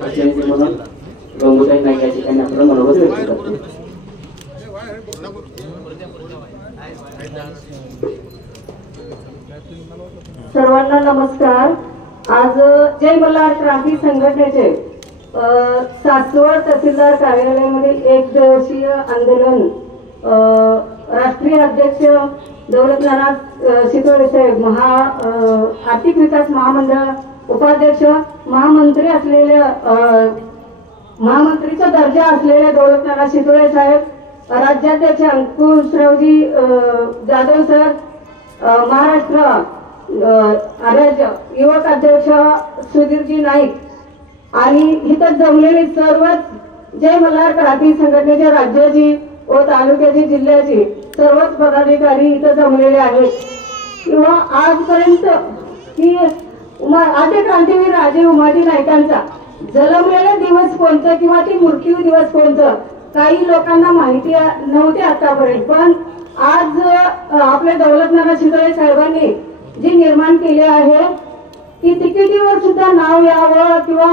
जयंती म्हणून गंगूताई नाईक या ठिकाणी आपलं मनोगत व्यक्त करतो. सर्वांना नमस्कार. आज जय मल्हार क्रांती संघटनेचे सासवड तहसीलदार कार्यालयामधील एक दिवसीय आंदोलन राष्ट्रीय अध्यक्ष दौलत नाना शितोळे साहेब, आर्थिक विकास महामंडळ उपाध्यक्ष, महामंत्री असलेल्या महामंत्रीचा दर्जा असलेले दौलत नाना शितोळे साहेब, राज्याध्यक्ष अंकुशरावजी जाधव सर, महाराष्ट्र राज्य युवक अध्यक्ष सुधीरजी नाईक आणि इथं जमलेले सर्वच जय मल्हार क्रांती संघटनेच्या राज्याची व तालुक्याची जिल्ह्याची सर्वच पदाधिकारी इथं जमलेले आहेत. किंवा आजपर्यंत की आद्य क्रांतीवीर राजे उमाजी नाईकांचा जन्मलेला दिवस कोणता किंवा ती मृत्यू दिवस कोणतं काही लोकांना माहिती नव्हते आतापर्यंत. पण आज आपल्या दौलत नाना शितोळे साहेबांनी जे निर्माण केले आहे की तिकिटीवर सुद्धा नाव यावं किंवा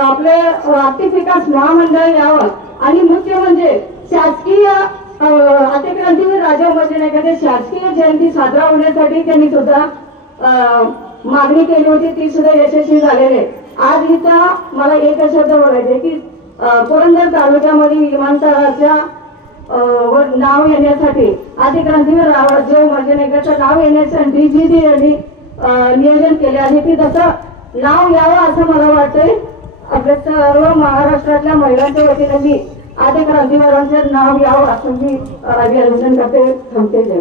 आपले आर्थिक विकास महामंडळ यावं आणि मुख्य म्हणजे शासकीय आद्य क्रांतीवीर राजे उमाजी नाईकांची शासकीय जयंती साजरा होण्यासाठी त्यांनी सुद्धा मागणी केली होती, ती सुद्धा यशस्वी झालेले. आज इथं मला एक शब्द बोलायचे की पुरंदर तालुक्यामध्ये विमानतळाच्या वर नाव येण्यासाठी आद्य क्रांतीवीर राजे उमाजी नाईकांचं नाव येण्यासाठी जी यांनी नियोजन केले आहे ती तसं नाव यावं असं मला वाटतंय. आपल्या सर्व महाराष्ट्रातल्या महिलांच्या वतीने मी आद्य क्रांतीवीरांचं नाव यावं असं मी अभिनंदन करते. थांबते. जय.